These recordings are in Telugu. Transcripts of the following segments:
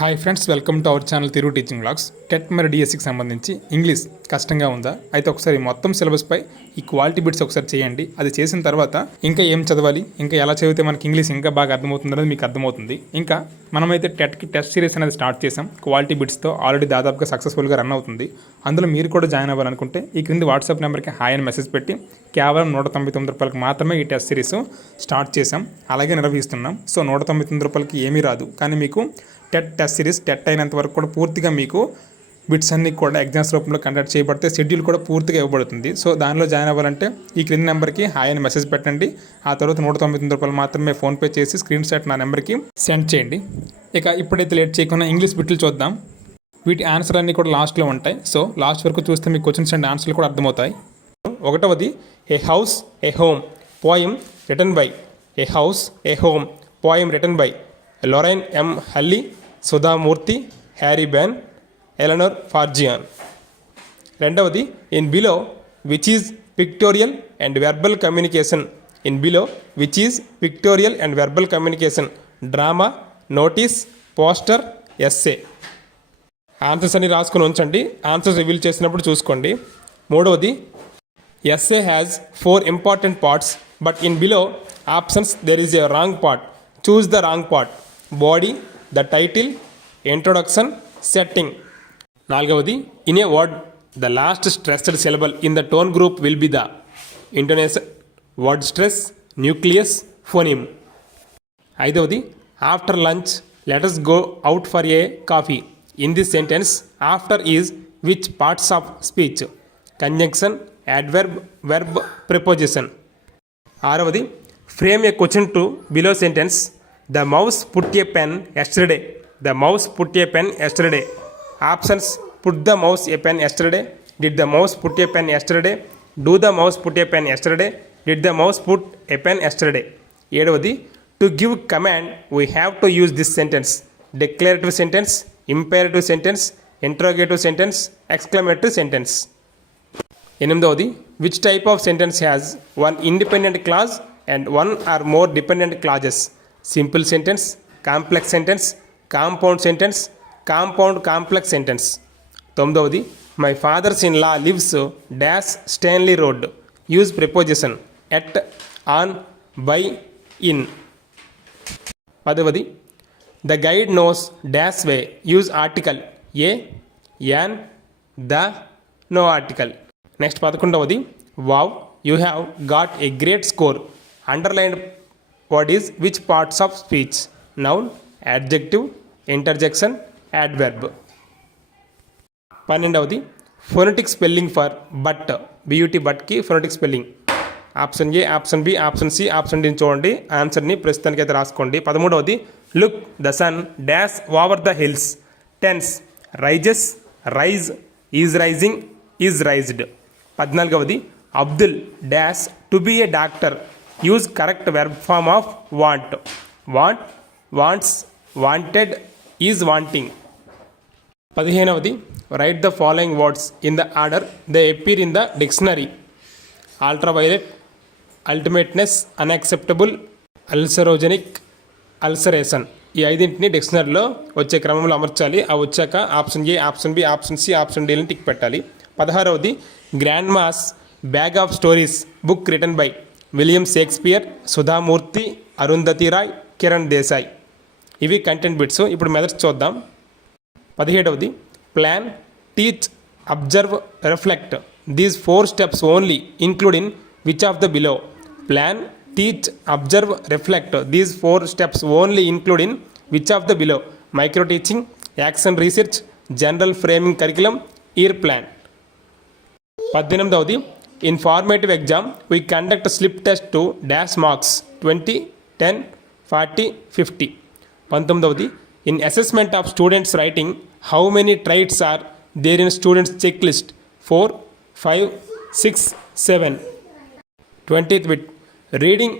Hi friends welcome to our channel తిరుగు టీచింగ్ బ్లాగ్స్ టెట్ మరి డిఎస్సికి సంబంధించి ఇంగ్లీష్ కష్టంగా ఉందా? అయితే ఒకసారి మొత్తం సిలబస్పై ఈ క్వాలిటీ బిట్స్ ఒకసారి చేయండి. అది చేసిన తర్వాత ఇంకా ఏం చదవాలి? ఇంకా ఎలా చదివితే మనకి ఇంగ్లీష్ ఇంకా బాగా అర్థమవుతుంది అనేది మీకు అర్థమవుతుంది. ఇంకా మనమైతే టెట్కి టెస్ట్ సిరీస్ అనేది స్టార్ట్ చేసాం క్వాలిటీ బిట్స్తో ఆల్రెడీ దాదాపుగా సక్సెస్ఫుల్గా రన్ అవుతుంది. అందులో మీరు కూడా జాయిన్ అవ్వాలనుకుంటే ఈ క్రింది వాట్సాప్ నెంబర్కి హాయ్ అని మెసేజ్ పెట్టి కేవలం నూట తొంభై తొమ్మిది రూపాయలకు మాత్రమే ఈ టెస్ట్ సిరీస్ స్టార్ట్ చేసాం అలాగే నిర్వహిస్తున్నాం. సో నూట తొంభై తొమ్మిది రూపాయలకి ఏమీ రాదు. కానీ మీకు టెట్ టెస్ట్ సిరీస్ టెట్ అయినంత వరకు కూడా పూర్తిగా మీకు బిట్స్ అన్ని కూడా ఎగ్జామ్స్ రూపంలో కండక్ట్ చేయబడితే షెడ్యూల్ కూడా పూర్తిగా ఇవ్వబడుతుంది. సో దానిలో జాయిన్ అవ్వాలంటే ఈ క్రింది నెంబర్కి హాయ్ అని మెసేజ్ పెట్టండి. ఆ తర్వాత నూట తొంభై తొమ్మిది రూపాయలు మాత్రమే ఫోన్పే చేసి స్క్రీన్ షాట్ నా నెంబర్కి సెండ్ చేయండి. ఇక ఇప్పుడైతే లేట్ చేయకుండా ఇంగ్లీష్ బిట్లు చూద్దాం. వీటి ఆన్సర్ అన్నీ కూడా లాస్ట్లో ఉంటాయి. సో లాస్ట్ వరకు చూస్తే మీకు క్వశ్చన్స్ అండ్ ఆన్సర్లు కూడా అర్థమవుతాయి. ఒకటవది a house a home poem written by a house a home poem written by Lorraine M Halli Sudha Murty Harry Behn Eleanor Farjeon. రెండవది in below which is pictorial and verbal communication. In below which is pictorial and verbal communication. Drama notice poster essay. Answers అన్ని రాసుకుని ఉంచండి. ఆన్సర్స్ రివీల్ చేసినప్పుడు చూసుకోండి. మూడవది essay has four important parts but in below options there is a wrong part. Choose the wrong part. Body the title introduction setting నాలుగవది in a word the last stressed syllable in the tone group will be the intonation word stress nucleus phoneme ఐదవది after lunch let's go out for a coffee in this sentence after is which parts of speech conjunction adverb verb preposition ఆరవది frame a question to below sentence the mouse put a pen yesterday the mouse put a pen yesterday options put the mouse a pen yesterday did the mouse put a pen yesterday do the mouse put a pen yesterday did the mouse put a pen yesterday ఏడవది to give command we have to use this sentence declarative sentence imperative sentence interrogative sentence exclamative sentence ఎనిమిదవది which type of sentence has one independent clause and one or more dependent clauses Simple sentence complex sentence compound sentence compound complex sentence. తొమ్మిదవది my father's in law lives dash Stanley road. Use preposition at on by in. పదవది the guide knows dash way. Use article a an the no article. Next పదకొండవది wow you have got a great score. Underlined what is which parts of speech? Noun adjective interjection adverb పన్నెండవది phonetic spelling for but beauty బట్కి phonetic spelling. Option A option B option C option డిని చూడండి ఆన్సర్ని ప్రస్తుతానికి అయితే రాసుకోండి. పదమూడవది look the sun dash over the hills tense rises rise is rising is raised. పద్నాలుగవది Abdul dash to be a doctor. Use correct verb form of want want wants wanted is wanting పదిహేనవది write the following words in the order they appear in the dictionary ultraviolet ultimateness unacceptable ulcerogenic ulceration ఈ ఐదింటిని డిక్షనరీలో వచ్చే క్రమంలో అమర్చాలి. ఆ వచ్చాక option A option B option C option డీని tick పెట్టాలి. పదహారవది grandma's bag of stories book written by William Shakespeare Sudha Murty Arundhati Roy Kiran Desai. ఇవి కంటెంట్ బిట్స్ ఇప్పుడు మెథడ్స్ చూద్దాం. పదిహేడవది plan teach observe reflect these four steps only including which of the below plan teach observe reflect these four steps only including which of the below micro teaching action research general framing curriculum year plan పద్దెనిమిదవది in formative exam we conduct slip test to dash marks twenty ten forty fifty పంతొమ్మిదవది in assessment of students writing how many traits are there in students checklist four five six seven twentieth with reading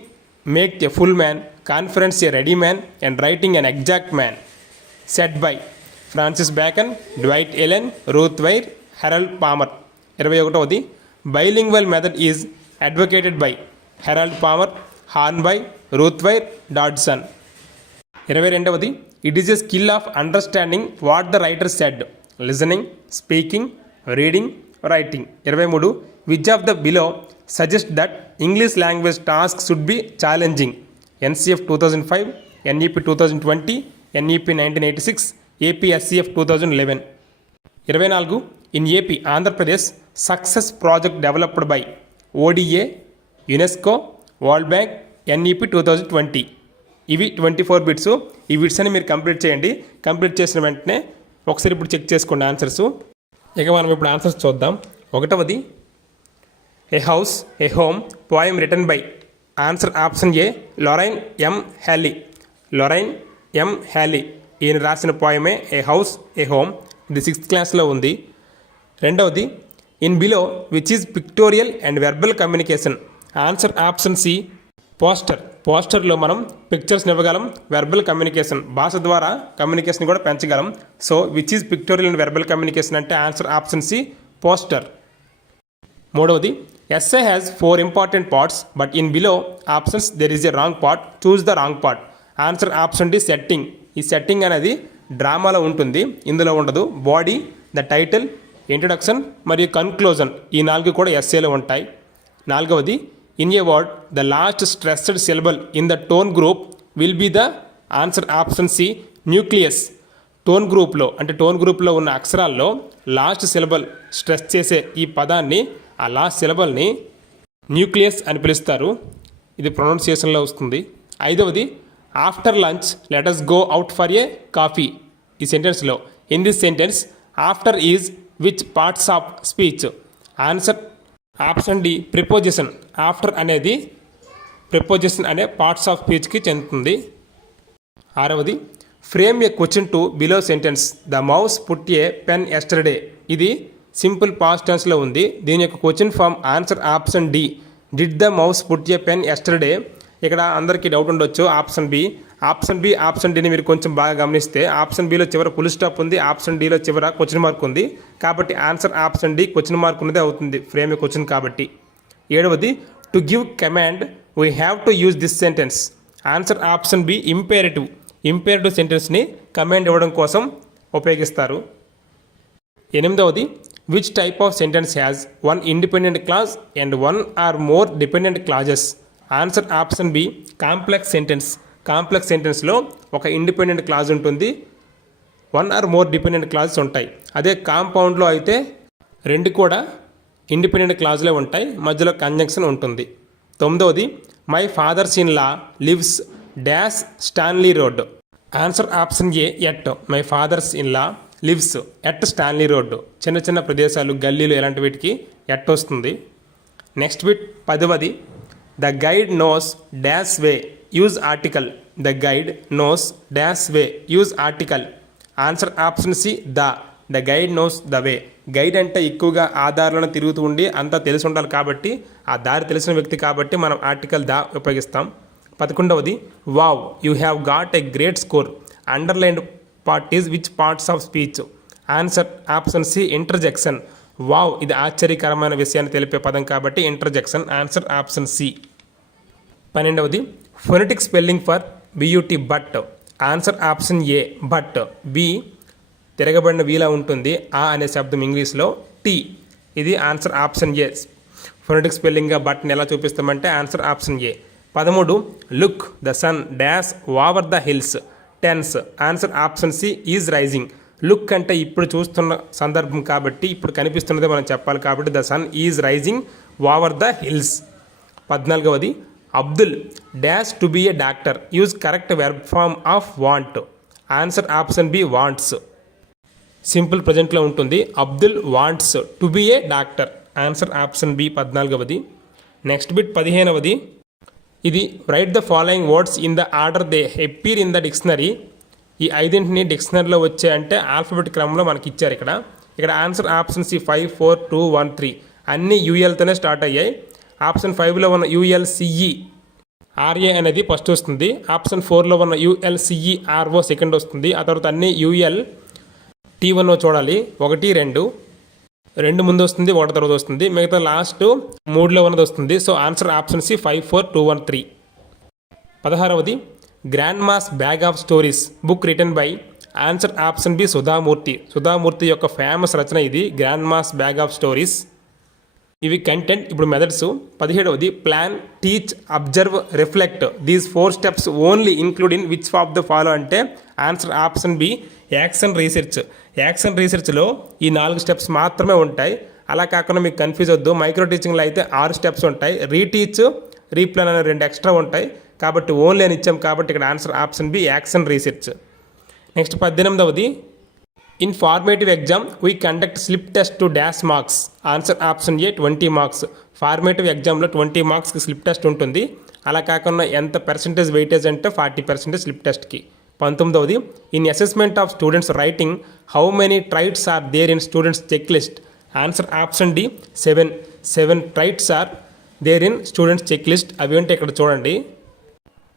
make a full man conference a ready man and writing an exact man said by Francis Bacon Dwight Allen Ruth Weir Harold Palmer ఇరవై ఒకటవది bilingual method is advocated by Harold Palmer Horn by Dodson ఇరవై రెండవది it is a skill of understanding what the writer said listening speaking reading writing ఇరవై మూడు which of the below suggest that English language task should be challenging NCF two thousand five NEP two thousand twenty NEP nineteen eighty six APSCF two thousand eleven ఇరవై నాలుగు in AP Andhra Pradesh success project developed by ODA UNESCO world bank NEP two thousand twenty ఇవి ట్వంటీ ఫోర్ బిట్స్. ఈ బిట్స్ అని మీరు కంప్లీట్ చేయండి. కంప్లీట్ చేసిన వెంటనే ఒకసారి ఇప్పుడు చెక్ చేసుకోండి ఆన్సర్స్. ఇక మనం ఇప్పుడు ఆన్సర్స్ చూద్దాం. ఒకటవది a house a home poem return by? Answer option A Lorraine M Halli Lorraine M Halli ఈయన రాసిన పోయమే ఏ హౌస్ ఏ హోమ్. ఇది సిక్స్త్ క్లాస్లో ఉంది. రెండవది in below which is pictorial and verbal communication answer option C poster పోస్టర్లో మనం పిక్చర్స్ని ఇవ్వగలం వెర్బల్ కమ్యూనికేషన్ భాష ద్వారా కమ్యూనికేషన్ కూడా పెంచగలం. So which is pictorial and verbal communication అంటే ఆన్సర్ ఆప్షన్ సి పోస్టర్ మూడవది SA has four important parts but in below options there is a wrong part choose the wrong part answer option D setting ఈ సెట్టింగ్ అనేది డ్రామాలో ఉంటుంది. ఇందులో ఉండదు. బాడీ ద టైటిల్ ఇంట్రడక్షన్ మరియు కన్క్లూజన్ ఈ నాలుగు కూడా ఎస్ఏలో ఉంటాయి. నాలుగవది in a word the last stressed syllable in the tone group will be the answer option C nucleus. Tone గ్రూప్లో అంటే టోన్ గ్రూప్లో ఉన్న అక్షరాల్లో లాస్ట్ సిలబల్ స్ట్రెస్ చేసే ఈ పదాన్ని ఆ లాస్ట్ సిలబల్ని న్యూక్లియస్ అని పిలుస్తారు. ఇది ప్రొనౌన్సియేషన్లో వస్తుంది. ఐదవది after lunch let's go out for a coffee. ఈ సెంటెన్స్లో in this sentence after is which parts of speech. Answer option D preposition. After అనేది ప్రిపోజిషన్ అనే పార్ట్స్ ఆఫ్ స్పీచ్కి చెందుతుంది. ఆరవది frame a question to below sentence. The mouse put a pen yesterday. ఇది సింపుల్ పాస్ట్ టెన్స్లో ఉంది. దీని యొక్క question form answer option D. Did the mouse put a pen yesterday? ఇక్కడ అందరికీ డౌట్ ఉండొచ్చు. Option B option B option డిని మీరు కొంచెం బాగా గమనిస్తే ఆప్షన్ బిలో చివర ఫుల్ స్టాప్ ఉంది ఆప్షన్ డిలో చివర క్వశ్చన్ మార్క్ ఉంది. కాబట్టి answer option D question mark ఉన్నదే అవుతుంది. ఫ్రేమ్ క్వశ్చన్ కాబట్టి. ఏడవది to give command we have to use this sentence answer option B imperative imperative సెంటెన్స్ని command ఇవ్వడం కోసం ఉపయోగిస్తారు. ఎనిమిదవది which type of sentence has one independent clause and one or more dependent clauses answer option B complex sentence complex సెంటెన్స్లో ఒక ఇండిపెండెంట్ క్లాజ్ ఉంటుంది. One or more dependent clauses ఉంటాయి. అదే కాంపౌండ్లో అయితే రెండు కూడా ఇండిపెండెంట్ క్లాజులే ఉంటాయి. మధ్యలో కంజంక్షన్ ఉంటుంది. తొమ్మిదవది my father's in law lives dash Stanley road answer option A at. My father's in law lives at Stanley road చిన్న చిన్న ప్రదేశాలు గల్లీలు ఇలాంటి వీటికి ఎట్ వస్తుంది. Next bit పదవది the guide knows dash way. Use article the guide knows dash way use article answer option C the the guide knows the way guide అంటే ఎక్కువగా ఆ దారిలోనే తిరుగుతూ ఉండి అంతా తెలిసి ఉండాలి కాబట్టి ఆ దారి తెలిసిన వ్యక్తి కాబట్టి మనం ఆర్టికల్ ద ఉపయోగిస్తాం. పదకొండవది wow you have got a great score underlined part is which parts of speech answer option C interjection wow ఇది ఆశ్చర్యకరమైన విషయాన్ని తెలిపే పదం కాబట్టి interjection answer option C పన్నెండవది phonetic spelling for beauty but answer option A but B తిరగబడిన వీలా ఉంటుంది. ఆ అనే శబ్దం ఇంగ్లీష్లో టీ ఇది ఆన్సర్ ఆప్షన్ ఏ ఫొనెటిక్ స్పెల్లింగ్గా బట్ని ఎలా చూపిస్తామంటే ఆన్సర్ ఆప్షన్ ఏ పదమూడు look the sun dash over the hills tense answer option C is rising look అంటే ఇప్పుడు చూస్తున్న సందర్భం కాబట్టి ఇప్పుడు కనిపిస్తున్నదే మనం చెప్పాలి కాబట్టి the sun is rising over the hills పద్నాలుగవది Abdul dash to be a doctor. Use correct verb form of want answer option B wants simple ప్రజెంట్లో ఉంటుంది. Abdul wants to be a doctor answer option B పద్నాలుగవది. Next bit పదిహేనవది. ఇది write the following words in the order they appear in the dictionary ఈ ఐదింటిని డిక్షనరీలో వచ్చే అంటే ఆల్ఫబెట్ క్రమంలో మనకి ఇచ్చారు ఇక్కడ. ఇక్కడ answer option C five four two one three అన్నీ యూఎల్తోనే స్టార్ట్ అయ్యాయి. ఆప్షన్ ఫైవ్లో ఉన్న U L C E R A అనేది ఫస్ట్ వస్తుంది. ఆప్షన్ ఫోర్లో ఉన్న యుఎల్సిఈ ఆర్ఓ సెకండ్ వస్తుంది. ఆ తర్వాత అన్ని యూఎల్ టీ వన్ చూడాలి. ఒకటి రెండు. రెండు ముందు వస్తుంది ఒకటి తర్వాత వస్తుంది. మిగతా లాస్ట్ మూడులో ఉన్నది వస్తుంది. So answer option C five four two one three. పదహారవది grandma's bag of stories book written by answer option B Sudha Murthy. Sudha Murthy యొక్క ఫేమస్ రచన ఇది grandma's bag of stories. ఇవి కంటెంట్ ఇప్పుడు మెథడ్స్ పదిహేడవది plan teach observe reflect these four steps only include in which of the follow అంటే answer option B action research action రీసెర్చ్లో ఈ నాలుగు స్టెప్స్ మాత్రమే ఉంటాయి. అలా కాకుండా మీకు కన్ఫ్యూజ్ వద్దు. మైక్రో టీచింగ్లో అయితే ఆరు స్టెప్స్ ఉంటాయి. రీటీచ్ రీప్లాన్ అనే రెండు ఎక్స్ట్రా ఉంటాయి. కాబట్టి ఓన్లీ అని ఇచ్చాం కాబట్టి ఇక్కడ answer option B action research next పద్దెనిమిదవది in formative exam we conduct slip test to dash marks answer option A twenty marks formative ఎగ్జామ్లో ట్వంటీ మార్క్స్కి స్లిప్ టెస్ట్ ఉంటుంది. అలా కాకుండా ఎంత పర్సంటేజ్ వెయిటేజ్ అంటే ఫార్టీ పర్సెంటేజ్ స్లిప్ టెస్ట్కి పంతొమ్మిదవది in assessment of students writing how many traits are there in students checklist answer option D seven seven traits are there in students checklist అవి ఏంటి ఇక్కడ చూడండి.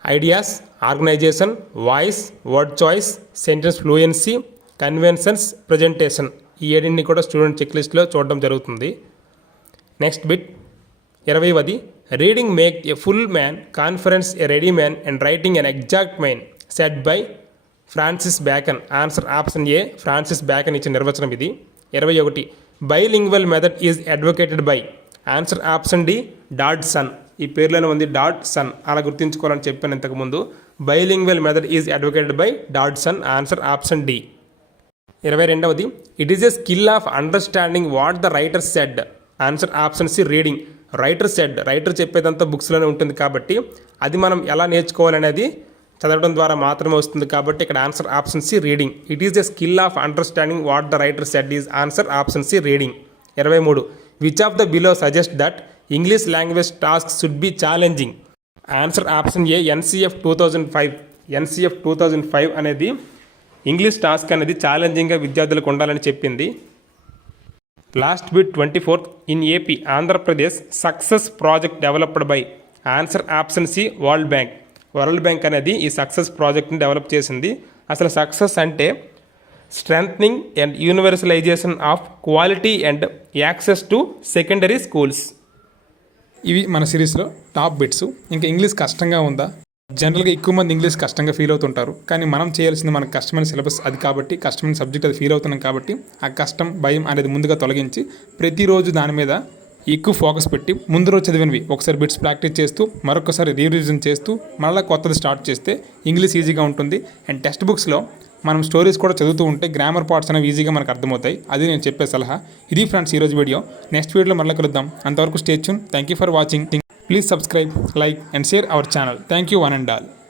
Ideas organisation voice word choice sentence fluency conventions presentation. ఈ ఏడింటిని కూడా స్టూడెంట్ చెక్ లిస్ట్లో చూడడం జరుగుతుంది. Next bit. ఇరవైవది. Reading make a full man conference a ready man and writing an exact mine set by Francis Bacon. Answer option A Francis Bacon ఇచ్చిన నిర్వచనం ఇది. ఇరవై ఒకటి bilingual method is advocated by. Answer option D Dodson. ఈ పేర్లోనే ఉంది డాట్ సన్. అలా గుర్తుంచుకోవాలని చెప్పాను ఇంతకుముందు. Bilingual method is advocated by Dodson. Answer option D. ఇరవై రెండవది it is a skill of understanding what the writer said answer option C reading writer said writer చెప్పేదంతా బుక్స్లోనే ఉంటుంది కాబట్టి అది మనం ఎలా నేర్చుకోవాలనేది చదవడం ద్వారా మాత్రమే వస్తుంది కాబట్టి ఇక్కడ answer option C reading it is a skill of understanding what the writer said is answer option C reading ఇరవై మూడు which of the below suggest that English language task should be challenging answer option A NCF two thousand five NCF two thousand five అనేది ఇంగ్లీష్ టాస్క్ అనేది ఛాలెంజింగ్గా విద్యార్థులకు ఉండాలని చెప్పింది. Last bit twenty fourth in AP Andhra Pradesh success project developed by answer option C world bank. World bank అనేది ఈ సక్సెస్ ప్రాజెక్ట్ని డెవలప్ చేసింది. అసలు సక్సెస్ అంటే strengthening and universalisation of quality and access to secondary schools. ఇవి మన సిరీస్లో టాప్ బిట్స్. ఇంకా ఇంగ్లీష్ కష్టంగా ఉందా? జనరల్గా ఎక్కువ మంది ఇంగ్లీష్ కష్టంగా ఫీల్ అవుతుంటారు. కానీ మనం చేయాల్సింది మనకు కష్టమైన సిలబస్ అది కాబట్టి కష్టమైన సబ్జెక్ట్ అది ఫీల్ అవుతున్నాం కాబట్టి ఆ కష్టం భయం అనేది ముందుగా తొలగించి ప్రతిరోజు దాని మీద ఎక్కువ ఫోకస్ పెట్టి ముందు రోజు చదివినవి. ఒకసారి బిట్స్ ప్రాక్టీస్ చేస్తూ మరొకసారి రీవిజన్ చేస్తూ మళ్ళీ కొత్తది స్టార్ట్ చేస్తే ఇంగ్లీష్ ఈజీగా ఉంటుంది. అండ్ టెక్స్ట్ బుక్స్లో మనం స్టోరీస్ కూడా చదువుతూ ఉంటే గ్రామర్ పార్ట్స్ అనేవి ఈజీగా మనకు అర్థమవుతాయి. అది నేను చెప్పే సలహా. ఇది ఫ్రెండ్స్ ఈరోజు వీడియో. నెక్స్ట్ వీడియోలో మళ్ళీ కలుద్దాం. అంతవరకు stay tuned thank you for watching Please subscribe, like and share our channel. Thank you one and all.